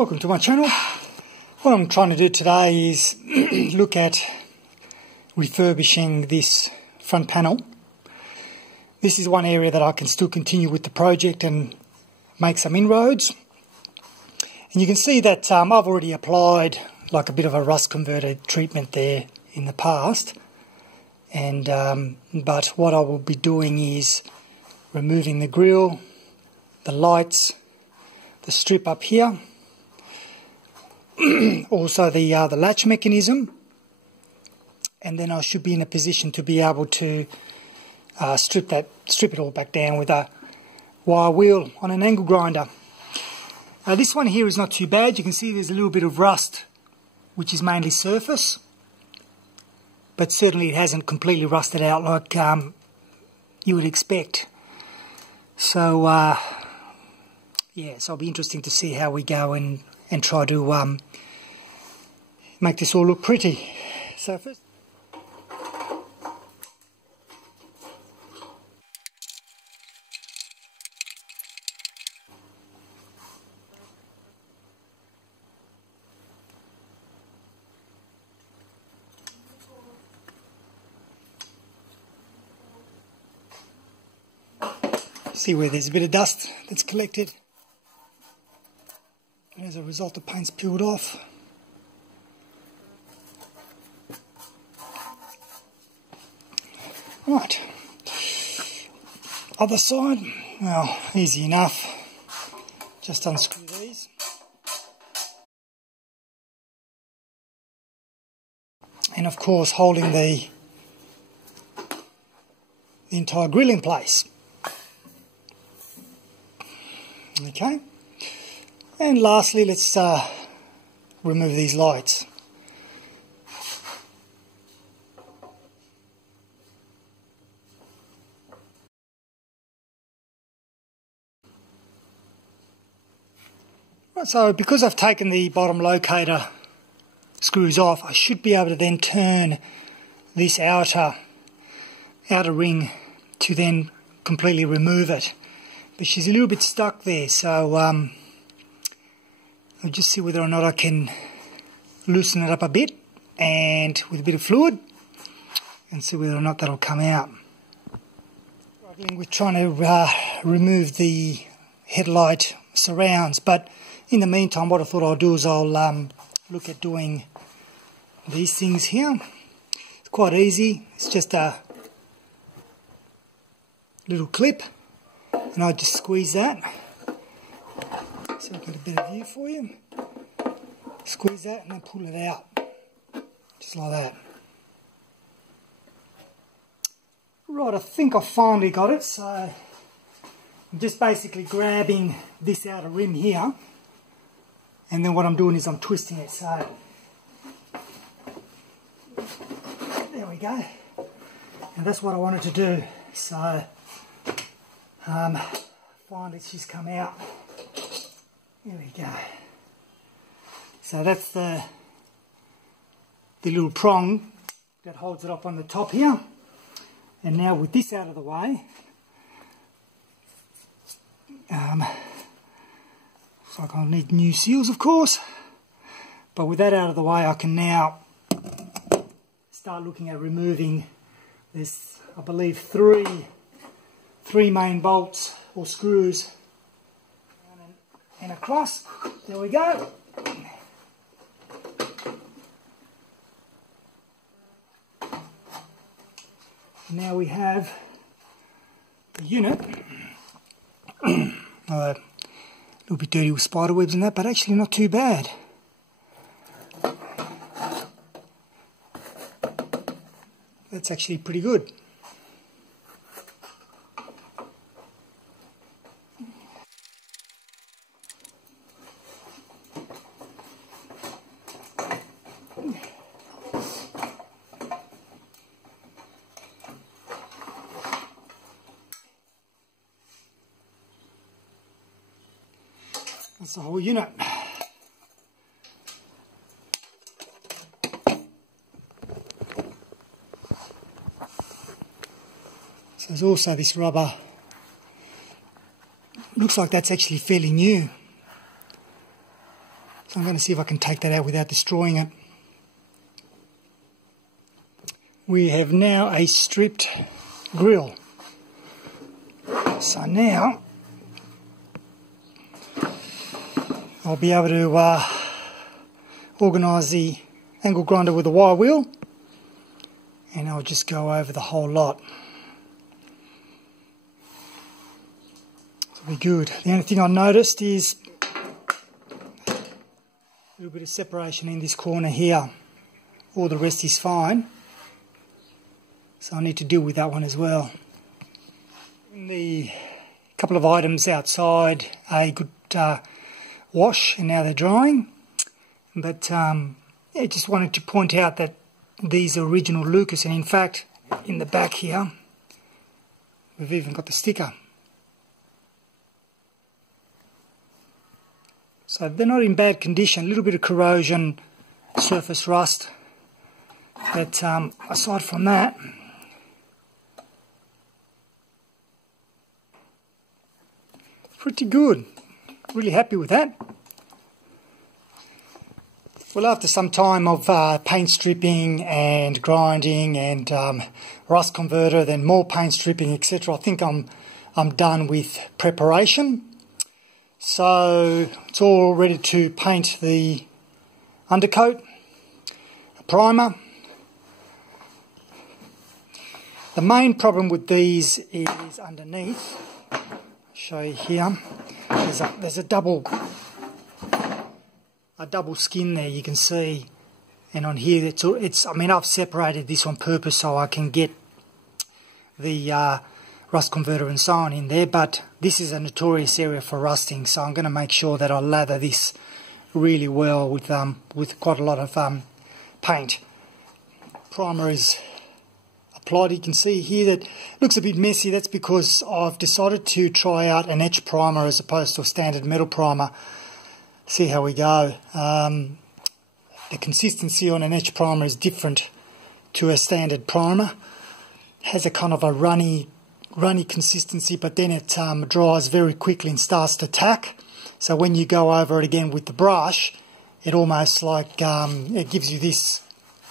Welcome to my channel. What I'm trying to do today is look at refurbishing this front panel. This is one area that I can still continue with the project and make some inroads. And you can see that I've already applied like a bit of a rust converter treatment there in the past. And but what I will be doing is removing the grille, the lights, the strip up here, also the latch mechanism, and then I should be in a position to be able to strip it all back down with a wire wheel on an angle grinder. This one here is not too bad. You can see there's a little bit of rust, which is mainly surface, but certainly it hasn't completely rusted out like you would expect. So yeah, so it'll be interesting to see how we go and try to make this all look pretty. So first, see where there's a bit of dust that's collected, and as a result the paint's peeled off. Right, other side, well, easy enough, just unscrew these. And of course holding the entire grille in place. Okay, and lastly let's remove these lights. Right, so because I've taken the bottom locator screws off, I should be able to then turn this outer ring to then completely remove it. But she's a little bit stuck there, so I'll just see whether or not I can loosen it up a bit and with a bit of fluid and see whether or not that'll come out. Struggling with trying to remove the headlight surrounds, but in the meantime what I thought I'll do is I'll look at doing these things here. It's quite easy, it's just a little clip. And I just squeeze that, so I've got a better view for you. Squeeze that and then pull it out, just like that. Right, I think I finally got it, so I'm just basically grabbing this outer rim here, and then what I'm doing is I'm twisting it, so there we go. And that's what I wanted to do, so finally she's come out. There we go. So that's the little prong that holds it up on the top here. And now with this out of the way, looks like I'll need new seals of course, but with that out of the way I can now start looking at removing this, I believe three main bolts or screws and across. There we go. Now we have the unit. A little bit dirty with spider webs and that, but actually not too bad. That's actually pretty good. That's the whole unit. So there's also this rubber. Looks like that's actually fairly new. So I'm going to see if I can take that out without destroying it. We have now a stripped grille. So now I'll be able to organise the angle grinder with a wire wheel, and I'll just go over the whole lot. It'll be good. The only thing I noticed is a little bit of separation in this corner here. All the rest is fine. So I need to deal with that one as well. The couple of items outside, a good wash, and now they're drying. But yeah, just wanted to point out that these are original Lucas, and in fact, in the back here, we've even got the sticker. So they're not in bad condition. A little bit of corrosion, surface rust, but aside from that, pretty good. Really happy with that. Well, after some time of paint stripping and grinding and rust converter, then more paint stripping, etc., I think I'm done with preparation. So it's all ready to paint the undercoat, a primer. The main problem with these is underneath. I'll show you here. There's a double skin there, you can see, and on here it's I mean, I've separated this on purpose so I can get the rust converter and so on in there, but this is a notorious area for rusting, so I'm going to make sure that I lather this really well with quite a lot of paint. Primer is applied. You can see here that it looks a bit messy. That's because I've decided to try out an etch primer as opposed to a standard metal primer. See how we go. The consistency on an etch primer is different to a standard primer. It has a kind of a runny consistency, but then it dries very quickly and starts to tack. So when you go over it again with the brush, it almost like it gives you this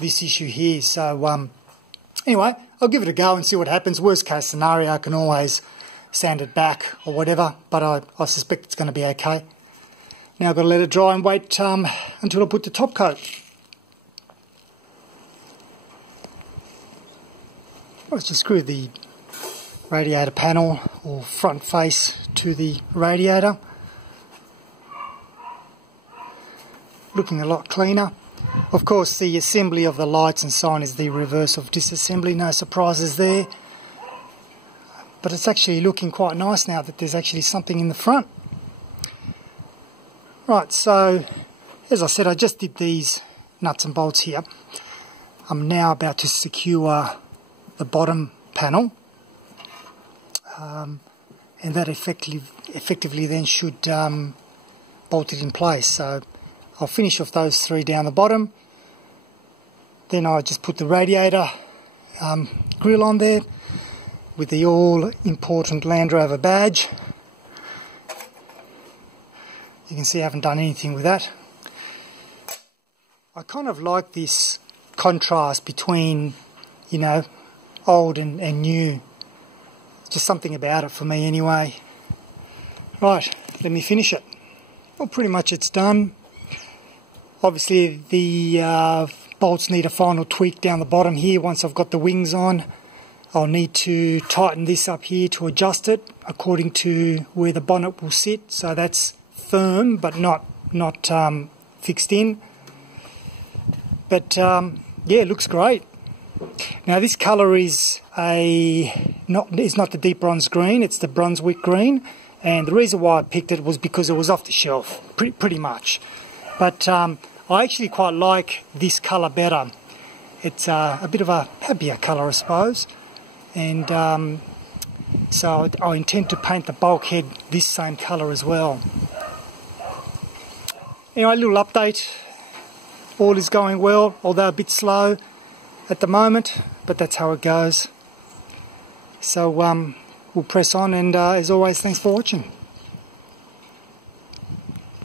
issue here. So anyway, I'll give it a go and see what happens. Worst case scenario, I can always sand it back or whatever, but I suspect it's going to be okay. Now I've got to let it dry and wait until I put the top coat. Let's just screw the radiator panel or front face to the radiator. Looking a lot cleaner. Of course, the assembly of the lights and so on is the reverse of disassembly. No surprises there. But it's actually looking quite nice now that there's actually something in the front. Right, so as I said, I just did these nuts and bolts here. I'm now about to secure the bottom panel, and that effectively then should bolt it in place. So I'll finish off those three down the bottom. Then I'll just put the radiator grill on there with the all-important Land Rover badge. You can see I haven't done anything with that. I kind of like this contrast between, you know, old and new. Just something about it for me anyway. Right, let me finish it. Well, pretty much it's done. Obviously the bolts need a final tweak down the bottom here. Once I've got the wings on, I'll need to tighten this up here to adjust it according to where the bonnet will sit. So that's firm but not fixed in. But yeah, it looks great. Now this colour is not the deep bronze green, it's the Brunswick green, and the reason why I picked it was because it was off the shelf, pretty much. But I actually quite like this colour better. It's a bit of a happier colour, I suppose, and so I intend to paint the bulkhead this same colour as well. Anyway, a little update. All is going well, although a bit slow at the moment, but that's how it goes. So we'll press on, and as always, thanks for watching.